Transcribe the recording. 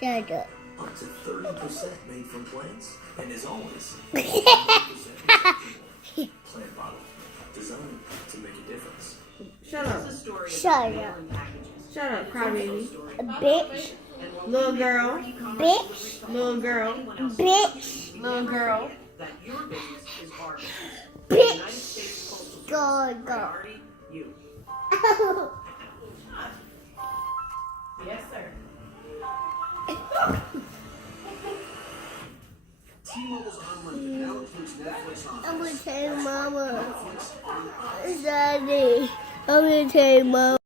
Shut up. Up to 30% made from plants, and as always, 100% recyclable. Plant bottle, designed to make a difference. Shut up. Shut up. Shut up, crybaby. Bitch. Little girl. Bitch. Little girl. Bitch. Little girl. That your business is our business. Bitch. United States Postal Service. Go, go. Priority, you. Yes, sir. T-Mobile's Unlimited now includes Netflix on I'm gonna tell Netflix Mama. on iOS. Daddy. I'm gonna tell Mama.